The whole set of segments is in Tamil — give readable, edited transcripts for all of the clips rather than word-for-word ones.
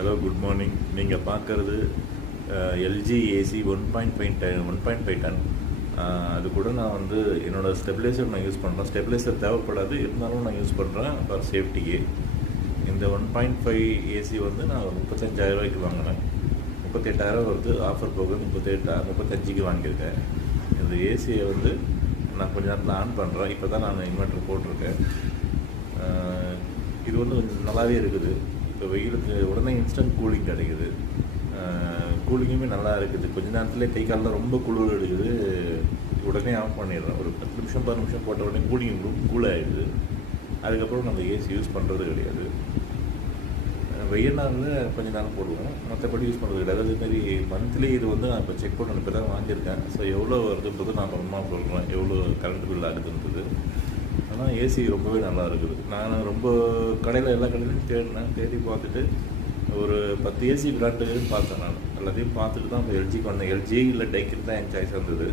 Hello, good morning. நீங்கள் பார்க்குறது எல்ஜி ஏசி 1.5 டன். அது கூட நான் வந்து என்னோடய ஸ்டெபிலைசர் நான் யூஸ் பண்ணுறேன். ஸ்டெபிலைசர் தேவைப்படாது, இருந்தாலும் நான் யூஸ் பண்ணுறேன் ஃபார் சேஃப்டிக்கு. இந்த 1.5 ஏசி வந்து நான் 35,000 ரூபாய்க்கு வாங்கினேன். 38,000 வருது, ஆஃபர் போக 35க்கு வாங்கியிருக்கேன். இந்த ஏசியை வந்து நான் கொஞ்ச நேரத்தில் ஆன் பண்ணுறேன். இப்போ தான் நான் இன்வெர்ட்டர் போட்டிருக்கேன். இது வந்து கொஞ்சம் நல்லாவே இருக்குது. இப்போ வெயிலுக்கு உடனே இன்ஸ்டன்ட் கூலிங் கிடைக்குது. கூலிங்குமே நல்லா இருக்குது. கொஞ்ச நேரத்துலேயே கை காலில் ரொம்ப குளிர் எடுக்குது. உடனே ஆஃப் பண்ணிடுறேன். ஒரு 10 நிமிஷம் 10 நிமிஷம் போட்ட உடனே கூல் ஆகிடுது. அதுக்கப்புறம் நம்ம ஏசி யூஸ் பண்ணுறது கிடையாது. வெயில் நாளில் கொஞ்சம் நேரம் போடுவோம், மற்றபடி யூஸ் பண்ணுறது கிடையாது. அதேமாதிரி மந்த்லி இது வந்து நான் இப்போ செக் பண்ணணும். இப்போ தான் வாங்கியிருக்கேன். ஸோ எவ்வளோ வருதுன்றது நான் அப்புறமா சொல்கிறேன், எவ்வளோ கரண்ட் பில் ஆகுதுன்றது. ஆனால் ஏசி ரொம்பவே நல்லா இருக்குது. நான் ரொம்ப எல்லா கடையிலையும் தேடி பார்த்துட்டு ஒரு 10 ஏசி பிராண்டுன்னு பார்த்தேன். நான் எல்லாத்தையும் பார்த்துட்டு தான் இப்போ எல்ஜிக்கு வந்தேன். எல்ஜி இல்லை டைக்கின் தான் என் சாய்ஸ் வந்தது.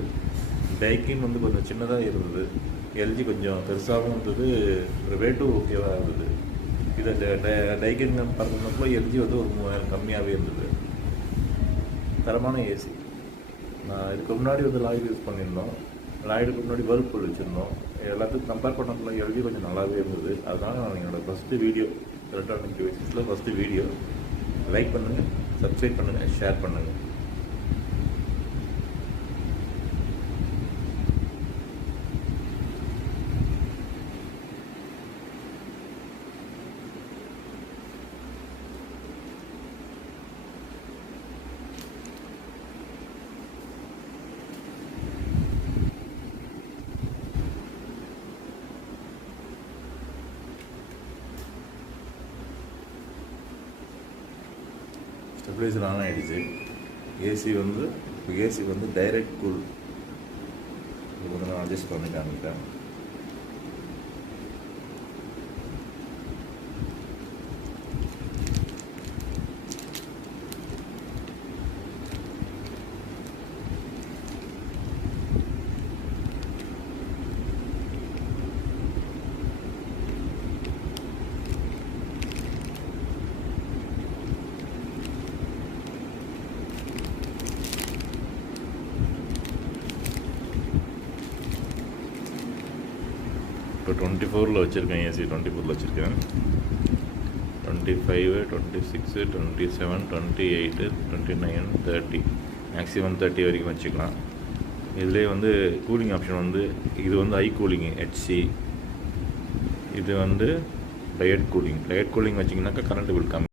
டைக்கின் வந்து கொஞ்சம் சின்னதாக இருந்தது, எல்ஜி கொஞ்சம் பெருசாகவும் இருந்தது, ரேட்டும் ஓகேவாக இருந்தது. இதை டைக்கின் பார்க்குறப்போ எல்ஜி வந்து ஒரு 3000 கம்மியாகவே இருந்தது. தரமான ஏசி. நான் இதுக்கு முன்னாடி வந்து லாய்டு யூஸ் பண்ணியிருந்தோம். லாய்டுக்கு முன்னாடி வேர்ல்பூல் வச்சுருந்தோம். எல்லாத்துக்கும் கம்பேர் பண்ணக்குள்ள எல்ஜி கொஞ்சம் நல்லாவே இருந்தது. அதனால் நான் என்னோடய ஃபஸ்ட்டு வீடியோ எலக்ட்ரானிக் டிவைசஸில் ஃபஸ்ட்டு வீடியோ. லைக் பண்ணுங்கள், சப்ஸ்கிரைப் பண்ணுங்கள், ஷேர் பண்ணுங்கள். ஸ்டெபிலைசர் ஆன் ஆகிடுச்சு. ஏசி வந்து டைரக்ட் கூல். இது வந்து நான் அட்ஜஸ்ட் பண்ணி காமிக்கிறேன். இப்போ 24 வச்சுருக்கேன். ஏசி 24 வச்சுருக்கேன். 25, 26, 27, 28, 29, 30, மேக்ஸிமம் 30 வரைக்கும் வச்சுக்கலாம். இதுலேயே வந்து கூலிங் ஆப்ஷன் வந்து இது வந்து ஐ கூலிங்கு ஹெச்சி. இது வந்து டயட் கூலிங் வச்சிங்கனாக்கா கரண்ட் பில் கம்மி.